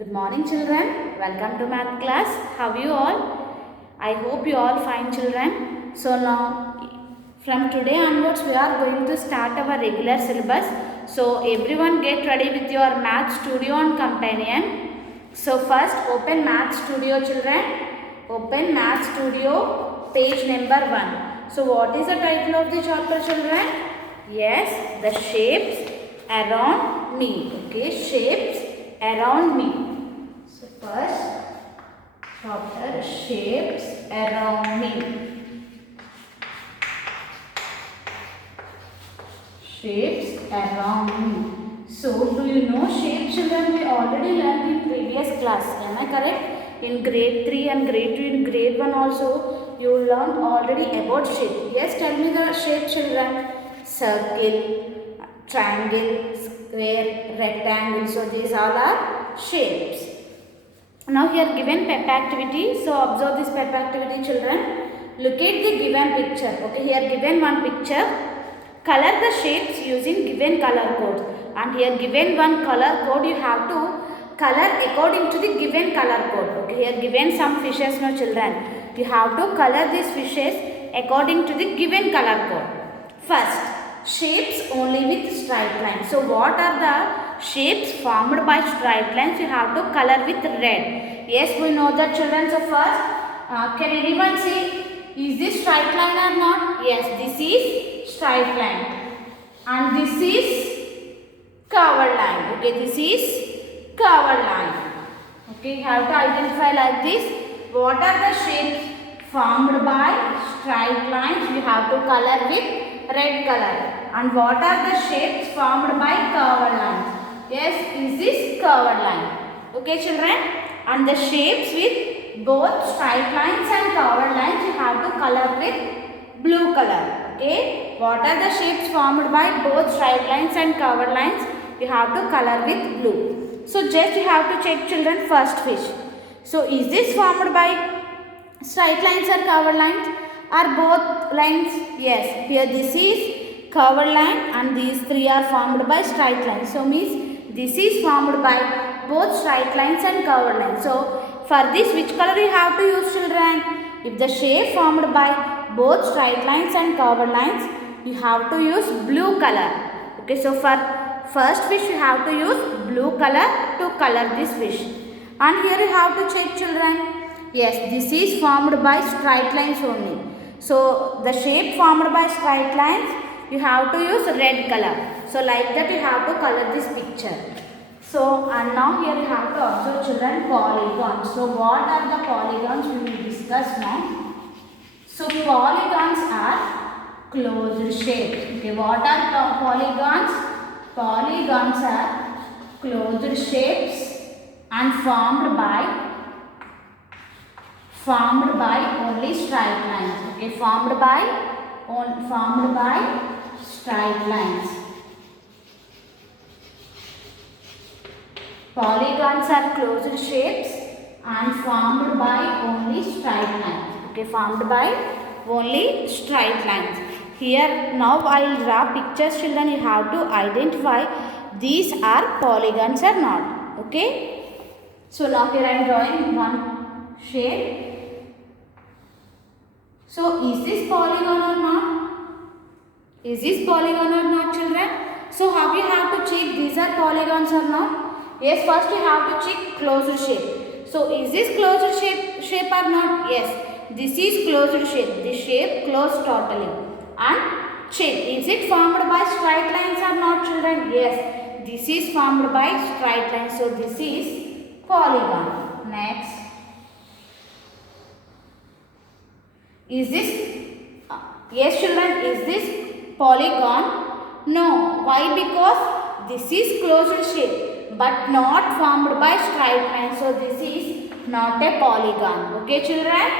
Good morning children. Welcome to math class. How are you all? I hope you all fine children. So now from today onwards we are going to start our regular syllabus. So everyone get ready with your math studio and companion. So first open math studio children. Open math studio page number 1. So what is the title of the chapter children? Yes, the shapes around me. Okay, shapes around me. So first chapter shapes around me. Shapes around me. So do you know shapes children? We already learned in previous class. Am I correct? In grade 3 and grade 2 in grade 1 also you learned already about shape. Yes, tell me the shape children. Circle, triangle, square, rectangle. So these all are shapes. Now here given pep activity. So observe this pep activity children. Look at the given picture. Okay, here given one picture. Color the shapes using given color code. And here given one color code, you have to color according to the given color code. Okay, here given some fishes, no children. You have to color these fishes according to the given color code. First, shapes only with straight lines. So what are the shapes formed by straight lines? You have to color with red. Yes, we know that children. So first, can anyone see? Is this straight line or not? Yes, this is straight line. And this is curved line. Okay, this is curved line. Okay, you have to identify like this. What are the shapes formed by straight lines? You have to color with red color. And what are the shapes formed by curved lines? Yes, is this curved line. Okay children. And the shapes with both straight lines and curved lines you have to color with blue color. Okay. What are the shapes formed by both straight lines and curved lines? You have to color with blue. So just you have to check children first fish. So is this formed by straight lines or curved lines? Are both lines? Yes. Here this is curved line and these three are formed by straight lines. So means this is formed by both straight lines and curved lines. So for this which color you have to use children? If the shape formed by both straight lines and curved lines, you have to use blue color. Okay, so for first fish you have to use blue color to color this fish. And here you have to check children. Yes, this is formed by straight lines only. So the shape formed by straight lines, you have to use red color. So like that you have to color this picture. So and now here you have to observe children polygons. So what are the polygons we will discuss now. So polygons are closed shapes. Okay, what are polygons? Polygons are closed shapes and formed by only straight lines. Okay, formed by straight lines. Polygons are closed shapes and formed by only straight lines. Okay, formed by only straight lines. Here now I will draw pictures children. You have to identify these are polygons or not. Okay. So now here I am drawing one shape. So is this polygon or not? Is this polygon or not children? So how you have to check these are polygons or not? Yes, first you have to check closed shape. So is this closed shape or not? Yes, this is closed shape. This shape closed totally. And check, is it formed by straight lines or not children? Yes, this is formed by straight lines. So this is polygon. Next. Is this, yes children, is this polygon? No. Why? Because this is closed shape but not formed by straight lines. So this is not a polygon. Okay children?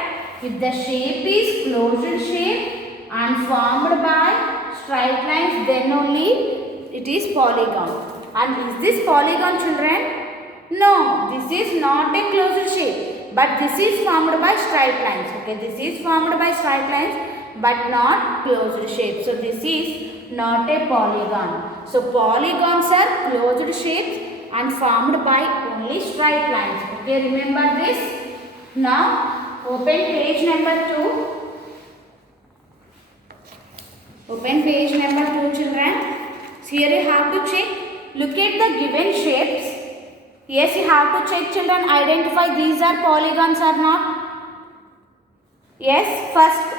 If the shape is closed shape and formed by straight lines, then only it is polygon. And is this polygon children? No, this is not a closed shape, but this is formed by straight lines. Okay, this is formed by straight lines, but not closed shape. So this is not a polygon. So polygons are closed shapes and formed by only straight lines. Okay, remember this. Now open page number 2. Open page number 2, children. So here you have to check. Look at the given shapes. Yes, you have to check, children. Identify these are polygons or not. Yes, first,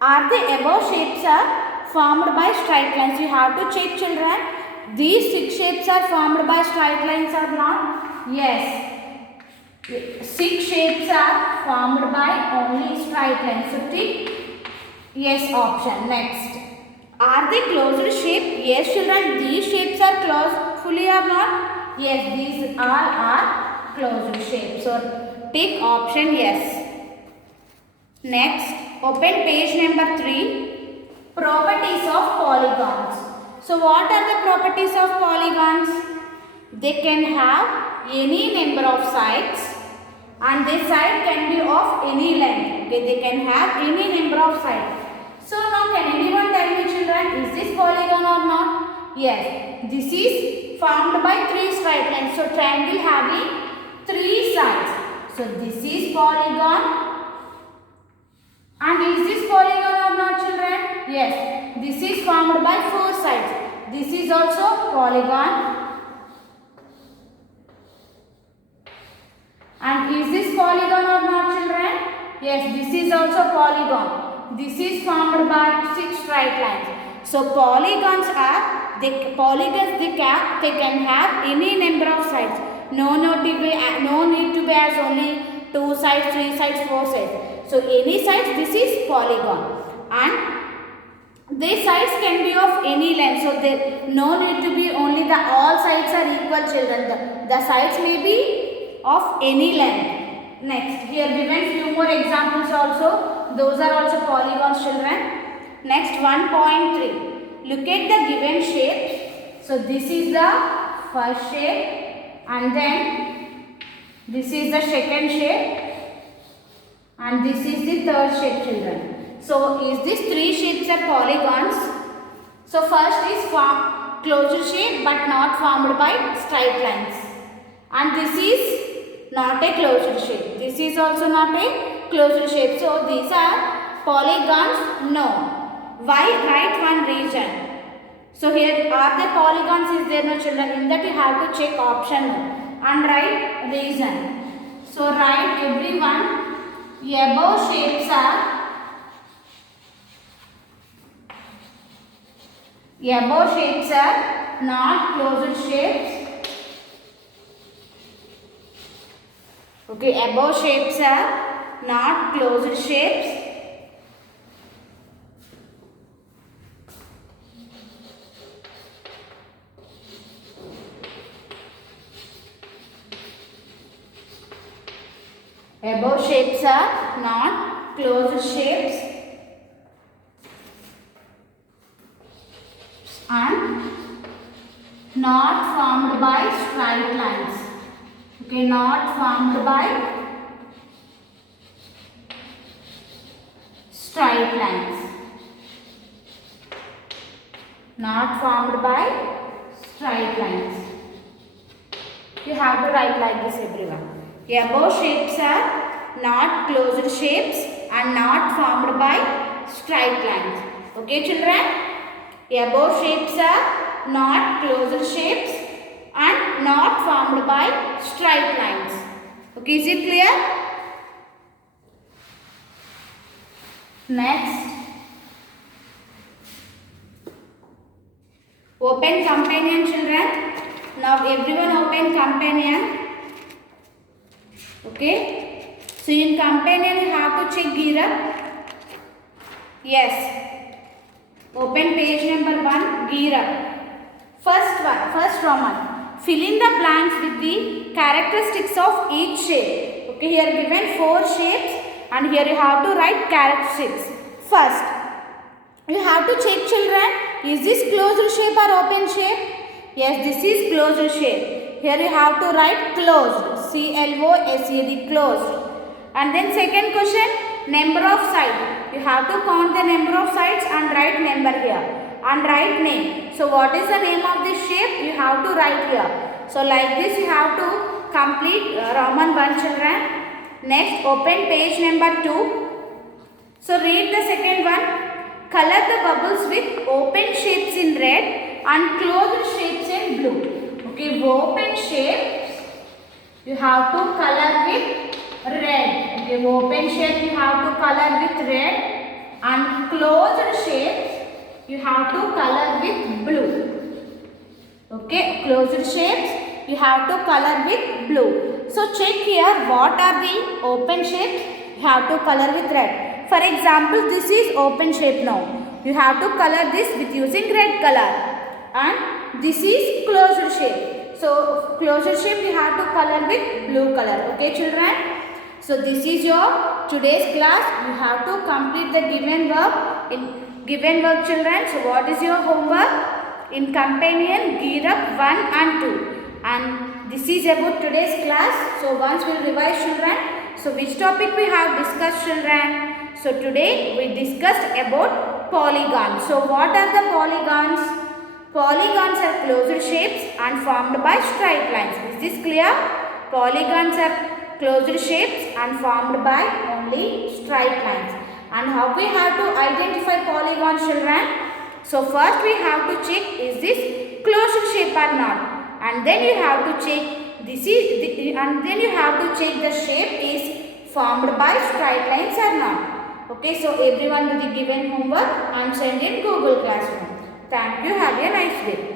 are the above shapes are formed by straight lines? You have to check, children. These 6 shapes are formed by straight lines or not? Yes. 6 shapes are formed by only straight lines. So tick yes option. Next. Are they closed shape? Yes, children. These shapes are closed fully or not? Yes, these all are closed shapes. So tick option yes. Next, open page number 3. Properties of polygons. So what are the properties of polygons? They can have any number of sides and this side can be of any length. Okay, they can have any number of sides. So now can anyone tell me, children, is this polygon or not? Yes, this is formed by 3 straight lines. So triangle having 3 sides. So this is polygon. And is this polygon or not, children? Yes, this is formed by 4 sides. This is also polygon. And is this polygon or not, children? Yes, this is also polygon. This is formed by 6 straight lines. So polygons are they can have any number of sides. No need to be as only 2 sides, 3 sides, 4 sides. So any sides, this is polygon. And these sides can be of any length. So there no need to be only the all sides are equal, children. The sides may be of any length. Next, here given few more examples also. Those are also polygons, children. Next, 1.3. Look at the given shapes. So this is the first shape and then this is the second shape and this is the third shape, children. So is these 3 shapes are polygons? So first is closed shape but not formed by straight lines. And this is not a closed shape. This is also not a closed shape. So these are polygons? No. Why? Write one reason. So here are the polygons is there, no, children? In that you have to check option and write reason. So write everyone. Above shapes are not closed shapes. Okay, above shapes are not closed shapes. Above shapes are not closed shapes and not formed by straight lines. Okay, not formed by straight lines. Not formed by straight lines. You have to write like this, everyone. Above shapes are not closed shapes and not formed by straight lines. Okay, children? Above shapes are not closed shapes and not formed by straight lines. Okay, is it clear? Next. Open companion, children. Now everyone open companion. Okay, so in companion you have to check gear up. Yes, open page number 1, gear up. First Roman, fill in the blanks with the characteristics of each shape. Okay, here given 4 shapes and here you have to write characteristics. First, you have to check, children, is this closed shape or open shape? Yes, this is closed shape. Here you have to write closed, C-L-O-S-E-D, closed. And then second question, number of sides. You have to count the number of sides and write number here. And write name. So what is the name of this shape? You have to write here. So like this you have to complete Roman 1 children. Next, open page number 2. So read the second one. Color the bubbles with open shapes in red and closed shapes in blue. Okay, open shapes you have to color with red. Okay, open shape you have to color with red and closed shapes you have to color with blue. Okay, closed shapes you have to color with blue. So check here what are the open shapes you have to color with red. For example, this is open shape now. You have to color this with using red color, and this is closed shape. So closed shape you have to color with blue color. Okay children. So this is your today's class. You have to complete the given work children. So what is your homework? In companion gear up 1 and 2, and this is about today's class. So once we will revise children. So which topic we have discussed children? So today we discussed about polygons. So what are the polygons? Polygons are closed shapes and formed by straight lines. Is this clear? Polygons are closed shapes and formed by only straight lines. And how we have to identify polygons children? So first we have to check is this closed shape or not, and then you have to check the shape is formed by straight lines or not. Okay, so everyone do the given homework and send in Google Classroom. Thank you. Have a nice day.